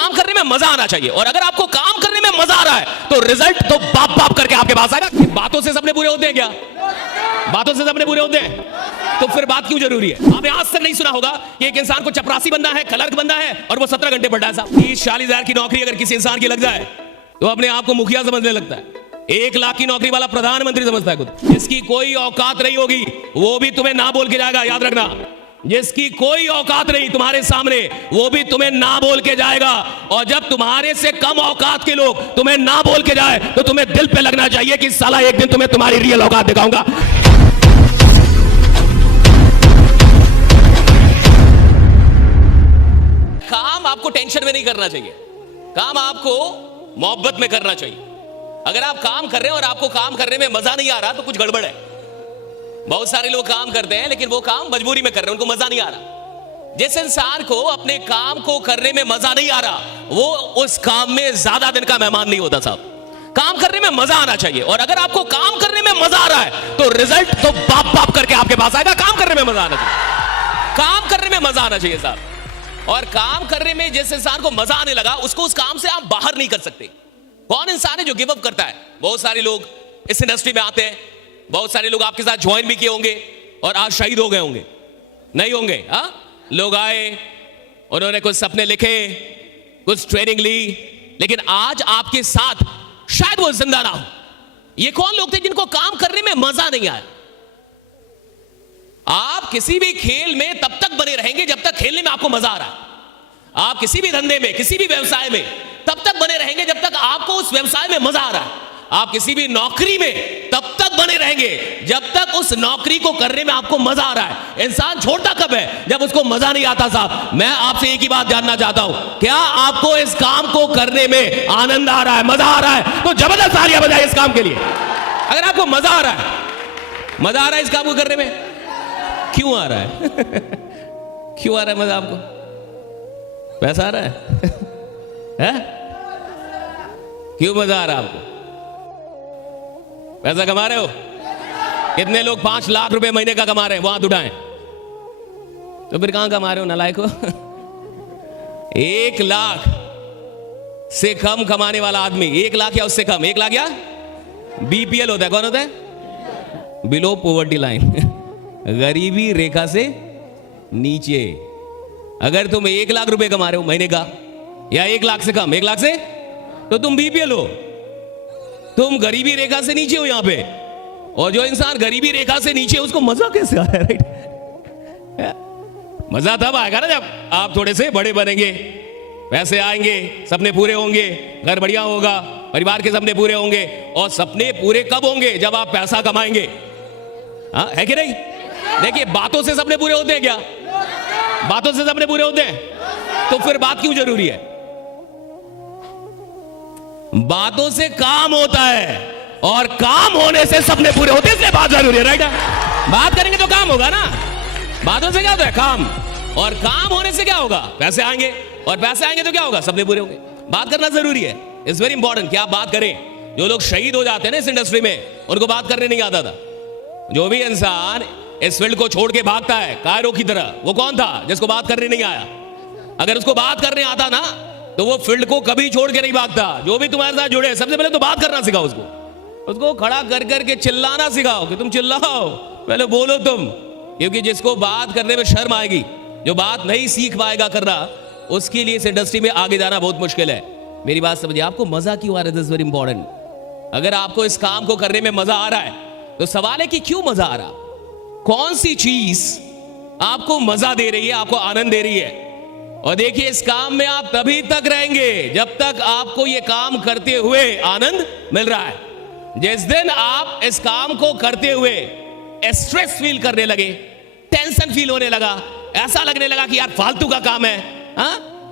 काम करने में मजा आना चाहिए, और अगर आपको काम करने में मजा आ रहा है तो रिजल्ट तो बाप बाप करके आपके पास आएगा। बातों से सबने पूरे होते हैं क्या? बातों से सबने पूरे होते हैं, तो फिर बात क्यों जरूरी है? आपने आज तक नहीं सुना होगा कि एक इंसान को चपरासी बनना है, क्लर्क बनना है, और वो 17 घंटे पढ़ा है साहब। 30-40 की नौकरी अगर किसी इंसान की लग जाए तो अपने आप को मुखिया समझने लगता है। 1 लाख की नौकरी वाला प्रधानमंत्री समझता है खुद। जिसकी कोई औकात नहीं होगी वो भी तुम्हें ना बोल के जाएगा, याद रखना। जिसकी कोई औकात नहीं तुम्हारे सामने वो भी तुम्हें ना बोल के जाएगा, और जब तुम्हारे से कम औकात के लोग तुम्हें ना बोल के जाए तो तुम्हें दिल पे लगना चाहिए कि साला एक दिन तुम्हें तुम्हारी रियल औकात दिखाऊंगा। काम आपको टेंशन में नहीं करना चाहिए, काम आपको मोहब्बत में करना चाहिए। अगर आप काम कर रहे हैं और आपको काम करने में मजा नहीं आ रहा तो कुछ गड़बड़ है। बहुत सारे लोग काम करते हैं लेकिन वो काम मजबूरी में कर रहे हैं, उनको मजा नहीं आ रहा। जिस इंसान को अपने काम को करने में मजा नहीं आ रहा वो उस काम में ज्यादा दिन का मेहमान नहीं होता साहब। काम करने में मजा आना चाहिए, और अगर आपको काम करने में मजा आ रहा है तो रिजल्ट तो बाप बाप करके आपके पास आएगा। काम करने में मजा आना चाहिए, काम करने में मजा आना चाहिए साहब। और काम करने में जिस इंसान को मजा आने लगा उसको उस काम से आप बाहर नहीं कर सकते। कौन इंसान है जो गिव अप करता है? बहुत सारे लोग इस इंडस्ट्री में आते हैं, बहुत सारे लोग आपके साथ ज्वाइन भी किए होंगे और आज शहीद हो गए होंगे, नहीं होंगे? लोग आए, उन्होंने कुछ सपने लिखे, कुछ ट्रेनिंग ली, लेकिन आज आपके साथ शायद वो जिंदा ना हो। ये कौन लोग थे जिनको काम करने में मजा नहीं आया? आप किसी भी खेल में तब तक बने रहेंगे जब तक खेलने में आपको मजा आ रहा है। आप किसी भी धंधे में, किसी भी व्यवसाय में तब तक बने रहेंगे जब तक आपको उस व्यवसाय में मजा आ रहा है। आप किसी भी नौकरी में तब तक बने रहेंगे जब तक उस नौकरी को करने में आपको मजा आ रहा है। इंसान छोड़ता कब है? जब उसको मजा नहीं आता साहब। मैं आपसे एक ही बात जानना चाहता हूं, क्या आपको इस काम को करने में आनंद आ रहा है, मजा आ रहा है? तो जबरदस्त तालियां बजाइए इस काम के लिए। अगर आपको मजा आ रहा है, मजा आ रहा है इस काम को करने में, क्यों आ रहा है? क्यों आ रहा है मजा आपको? पैसा आ रहा है? क्यों मजा आ रहा है आपको? पैसा कमा रहे हो? कितने लोग 5 लाख रुपए महीने का कमा रहे हैं? वो हाथ उठाएं। तो फिर कहां कमा रहे हो नालायक हो? 1 लाख से कम कमाने वाला आदमी, 1 लाख या उससे कम, 1 लाख या बीपीएल होता है। कौन होता है? बिलो पॉवर्टी लाइन, गरीबी रेखा से नीचे। अगर तुम 1 लाख रुपए कमा रहे हो महीने का, या 1 लाख से कम, 1 लाख से, तो तुम बीपीएल हो, तुम गरीबी रेखा से नीचे हो यहां पे। और जो इंसान गरीबी रेखा से नीचे है उसको मजा कैसे आ रहा है? राइट? मजा तब आएगा ना जब आप थोड़े से बड़े बनेंगे, पैसे आएंगे, सपने पूरे होंगे, घर बढ़िया होगा, परिवार के सपने पूरे होंगे। और सपने पूरे कब होंगे? जब आप पैसा कमाएंगे। है कि नहीं? देखिए, बातों से सपने पूरे होते हैं क्या? बातों से सपने पूरे होते हैं, तो फिर बात क्यों जरूरी है? बातों से काम होता है और काम होने से सपने पूरे होते हैं, इसलिए बात जरूरी है। राइट? बात करेंगे तो काम होगा ना। बातों से क्या होता है? काम। और काम होने से क्या होगा? पैसे आएंगे, और पैसे आएंगे तो क्या होगा? सपने पूरे होंगे। बात करना जरूरी है, इट्स वेरी इंपॉर्टेंट कि आप बात करें। जो लोग शहीद हो जाते हैं ना इस इंडस्ट्री में, उनको बात करने नहीं आता था। जो भी इंसान इस फील्ड को छोड़ के भागता है कायरो की तरह, वो कौन था? जिसको बात करने नहीं आया। अगर उसको बात करने आता ना तो वो फील्ड को कभी छोड़ के नहीं भागता। जो भी तुम्हारे साथ जुड़े, सबसे पहले तो बात करना सिखाओ उसको खड़ा कर करके चिल्लाना सिखाओ कि तुम चिल्लाओ, पहले बोलो तुम। क्योंकि जिसको बात करने में शर्म आएगी, जो बात नहीं सीख पाएगा करना, उसके लिए इस इंडस्ट्री में आगे जाना बहुत मुश्किल है। मेरी बात समझिए, आपको मजा क्यों आ रहा है? This is very important. अगर आपको इस काम को करने में मजा आ रहा है तो सवाल है कि क्यों मजा आ रहा? कौन सी चीज आपको मजा दे रही है, आपको आनंद दे रही है? और देखिए, इस काम में आप तभी तक रहेंगे जब तक आपको यह काम करते हुए आनंद मिल रहा है। जिस दिन आप इस काम को करते हुए स्ट्रेस फील करने लगे, टेंशन फील होने लगा, ऐसा लगने लगा कि यार फालतू का काम है,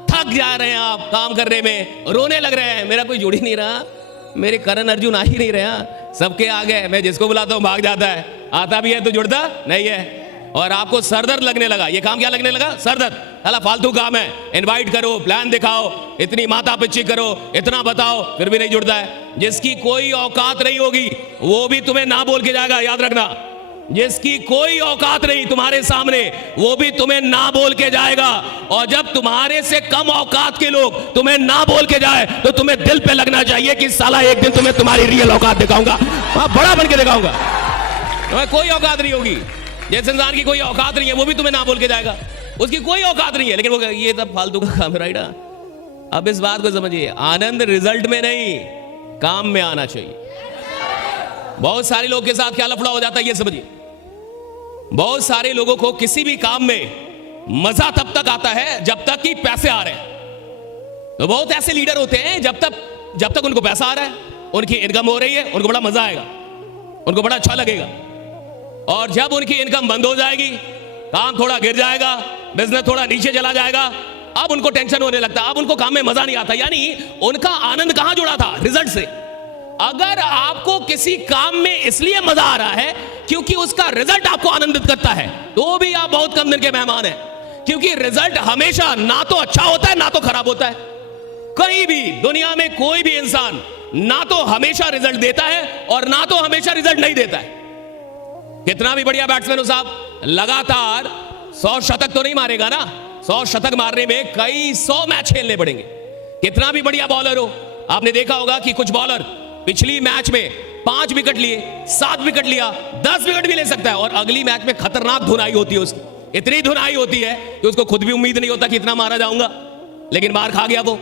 थक जा रहे हैं आप काम करने में, रोने लग रहे हैं, मेरा कोई जुड़ ही नहीं रहा, मेरे करण अर्जुन आ ही नहीं रहा, सबके आगे मैं जिसको बुलाता हूं भाग जाता है, आता भी है तो जुड़ता नहीं है। और आपको सरदर्द लगने लगा। ये काम क्या लगने लगा? सरदर्द। साला फालतू काम है, इनवाइट करो, प्लान दिखाओ, इतनी माथा पिच्ची करो, इतना बताओ, फिर भी नहीं जुड़ता है। जिसकी कोई औकात नहीं होगी वो भी तुम्हें ना बोल के जाएगा, याद रखना। जिसकी कोई औकात नहीं तुम्हारे सामने, वो भी तुम्हें ना बोल के जाएगा। और जब तुम्हारे से कम औकात के लोग तुम्हें ना बोल के जाए तो तुम्हें दिल पे लगना चाहिए कि साला एक दिन तुम्हें तुम्हारी रियल औकात दिखाऊंगा, बड़ा बन के दिखाऊंगा। तुम्हें कोई औकात नहीं होगी। जिस इंसान की कोई औकात नहीं है वो भी तुम्हें ना बोल के जाएगा, उसकी कोई औकात नहीं है, लेकिन वो ये सब फालतू का काम है, राइट। अब इस बात को समझिए, आनंद रिजल्ट में नहीं, काम में आना चाहिए। बहुत सारे लोग के साथ क्या लफड़ा हो जाता है ये समझिए। बहुत सारे लोगों को किसी भी काम में मजा तब तक आता है जब तक कि पैसे आ रहे हैं। तो बहुत ऐसे लीडर होते हैं जब तक उनको पैसा आ रहा है, उनकी इनकम हो रही है, उनको बड़ा मजा आएगा, उनको बड़ा अच्छा लगेगा। और जब उनकी इनकम बंद हो जाएगी, काम थोड़ा गिर जाएगा, बिजनेस थोड़ा नीचे चला जाएगा, अब उनको टेंशन होने लगता है, अब उनको काम में मजा नहीं आता। यानी उनका आनंद कहां जुड़ा था? रिजल्ट से। अगर आपको किसी काम में इसलिए मजा आ रहा है क्योंकि उसका रिजल्ट आपको आनंदित करता है, तो भी आप बहुत कम दिन के मेहमान हैं। क्योंकि रिजल्ट हमेशा ना तो अच्छा होता है ना तो खराब होता है। कहीं भी दुनिया में कोई भी इंसान ना तो हमेशा रिजल्ट देता है और ना तो हमेशा रिजल्ट नहीं देता है। कितना भी बढ़िया बैट्समैन हो साहब, लगातार 100 शतक तो नहीं मारेगा ना। 100 शतक मारने में कई 100 मैच खेलने पड़ेंगे। कितना भी बढ़िया बॉलर हो, आपने देखा होगा कि कुछ बॉलर पिछली मैच में 5 विकेट लिए, 7 विकेट लिया, 10 विकेट भी ले सकता है, और अगली मैच में खतरनाक धुनाई होती है उसकी। इतनी धुनाई होती है कि उसको खुद भी उम्मीद नहीं होता कि इतना मारा जाऊंगा, लेकिन मार खा गया वो।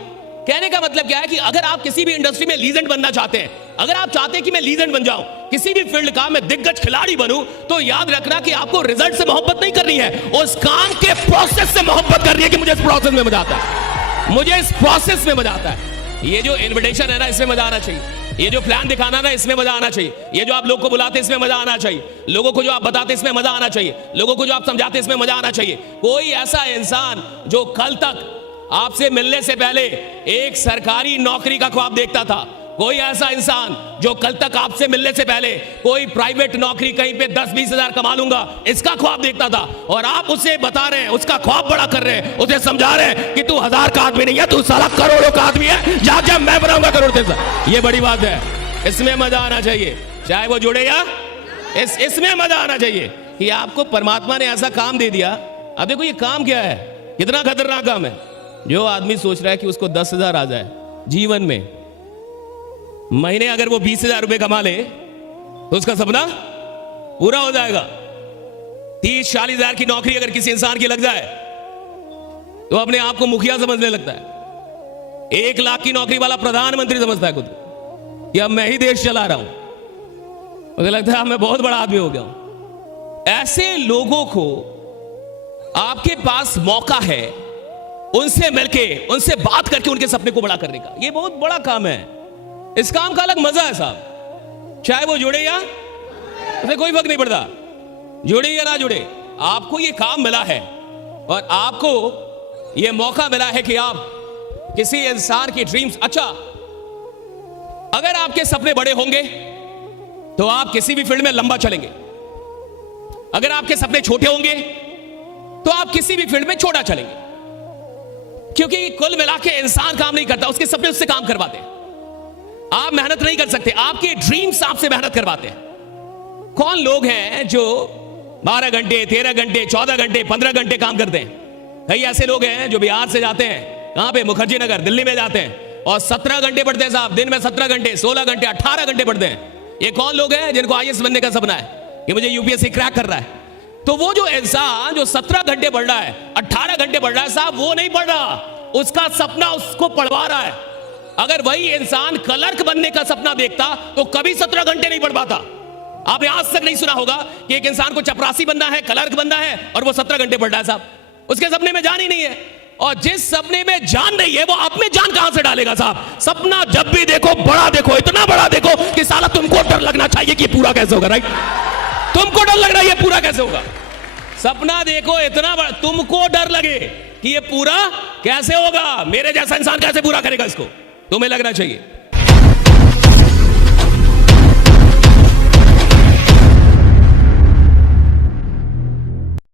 कहने का मतलब क्या है कि अगर आप किसी भी इंडस्ट्री में लीजेंड बनना चाहते हैं, अगर आप चाहते हैं कि मैं लीजेंड बन जाऊं, किसी भी फील्ड का मैं दिग्गज खिलाड़ी बनूं, तो याद रखना कि आपको रिजल्ट से मोहब्बत नहीं करनी है, उस काम के प्रोसेस से मोहब्बत करनी है कि मुझे इस प्रोसेस में मजा आता है, मुझे इस प्रोसेस में मजा आता है। ये जो इन्विटेशन है ना, इसमें मजा आना चाहिए। ये जो प्लान दिखाना ना, इसमें मजा आना चाहिए। ये जो आप लोग को बुलाते इसमें मजा आना चाहिए। लोगों को जो आप बताते इसमें मजा आना चाहिए। लोगों को जो आप समझाते इसमें मजा आना चाहिए। कोई ऐसा इंसान जो कल तक आपसे मिलने से पहले एक सरकारी नौकरी का ख्वाब देखता था, कोई ऐसा इंसान जो कल तक आपसे मिलने से पहले कोई प्राइवेट नौकरी कहीं पे 10-20 हजार कमा लूंगा इसका ख्वाब देखता था, और आप उसे बता रहे हैं, उसका ख्वाब बड़ा कर रहे हैं, उसे समझा रहे हैं कि तू 1000 का आदमी नहीं है, तू साला करोड़ों का आदमी है, जा मैं बनाऊंगा करोड़ तेरा। ये बड़ी बात है, इसमें मजा आना चाहिए, चाहे वो जुड़े या इसमें मजा आना चाहिए कि आपको परमात्मा ने ऐसा काम दे दिया। अब देखो ये काम क्या है, कितना खतरनाक काम है। जो आदमी सोच रहा है कि उसको 10,000 आ जाए जीवन में, महीने अगर वो 20,000 रुपए कमा ले तो उसका सपना पूरा हो जाएगा। 30-40 हजार की नौकरी अगर किसी इंसान की लग जाए तो अपने आप को मुखिया समझने लगता है। 1 लाख की नौकरी वाला प्रधानमंत्री समझता है खुद को कि अब मैं ही देश चला रहा हूं। मुझे लगता है अब मैं बहुत बड़ा आदमी हो गया हूं। ऐसे लोगों को आपके पास मौका है उनसे मिलके, उनसे बात करके उनके सपने को बड़ा करने का। ये बहुत बड़ा काम है। इस काम का अलग मजा है साहब, चाहे वो जुड़े या उसे कोई फर्क नहीं पड़ता, जुड़े या ना जुड़े, आपको ये काम मिला है और आपको ये मौका मिला है कि आप किसी इंसान की ड्रीम्स। अच्छा, अगर आपके सपने बड़े होंगे तो आप किसी भी फील्ड में लंबा चलेंगे। अगर आपके सपने छोटे होंगे तो आप किसी भी फील्ड में छोटा चलेंगे, क्योंकि कुल मिला के इंसान काम नहीं करता, उसके सपने उससे काम करवाते हैं। आप मेहनत नहीं कर सकते, आपके ड्रीम्स आपसे मेहनत करवाते हैं। कौन लोग हैं जो 12 घंटे, 13 घंटे, 14 घंटे, 15 घंटे काम करते हैं? कई ऐसे लोग हैं जो बिहार से जाते हैं, कहां पे, मुखर्जी नगर, दिल्ली में जाते हैं और 17 घंटे पढ़ते हैं साहब, दिन में 17 घंटे, 16 घंटे, 18 घंटे पढ़ते हैं। ये कौन लोग हैं जिनको IAS बनने का सपना है कि मुझे UPSC क्रैक कर रहा है? तो वो जो इंसान जो 17 घंटे पढ़ रहा है, 18 घंटे पढ़ रहा है साहब, वो नहीं पढ़ रहा, उसका सपना उसको पढ़वा रहा है। अगर वही इंसान क्लर्क बनने का सपना देखता तो कभी 17 घंटे नहीं पढ़ पाता। आपने आज तक नहीं सुना होगा कि एक इंसान को चपरासी बनना है, क्लर्क बनना है और वो 17 घंटे पढ़ रहा है साहब, उसके सपने में जान ही नहीं है। और जिस सपने में जान नहीं है वो आप में जान कहां से डालेगा साहब? सपना जब भी देखो बड़ा देखो, इतना बड़ा देखो कि साला तुमको डर लगना चाहिए कि पूरा कैसे होगा, राइट? तुमको डर लग रहा है ये पूरा कैसे होगा। सपना देखो इतना बड़ा, तुमको डर लगे कि ये पूरा कैसे होगा, मेरे जैसा इंसान कैसे पूरा करेगा इसको, तुम्हें लगना चाहिए।